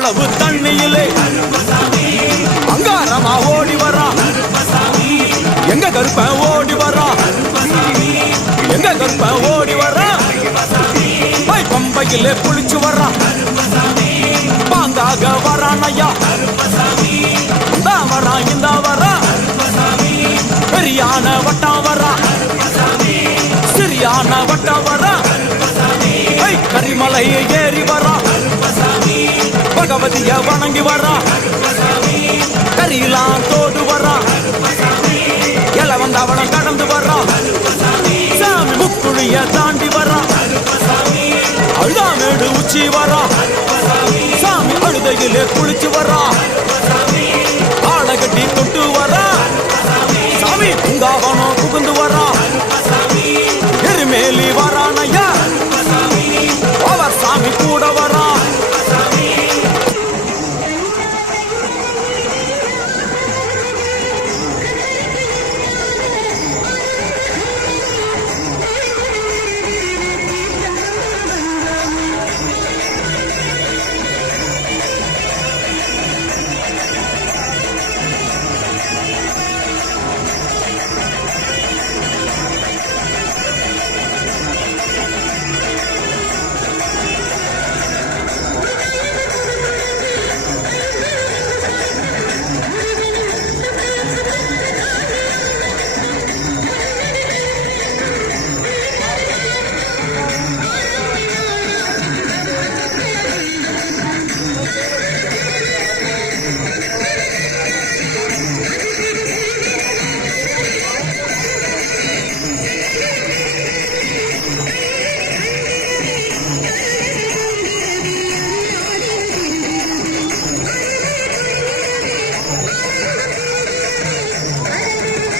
அளவு தண்ணியிலே அங்காரமா ஓடி வரா எங்க கருப்ப ஓடி வரா எங்க கருப்ப ஓடி வரா பம்பையிலே குளிச்சு வரா பாங்காக வரானையா இந்த வரா இந்த வரா பெரியான வட்டம் வரா சிறியான வட்டம் வரா கரிமலையை ஏறி வரா பகவதிய வணங்கி வரா கரியெல்லாம் தோடு வரா எல வந்தவளம் கடந்து வரா சாமி முக்குழிய தாண்டி வரா அழுதாமேடு உச்சி வரா சாமி அழுதையிலே குளிச்சு வரா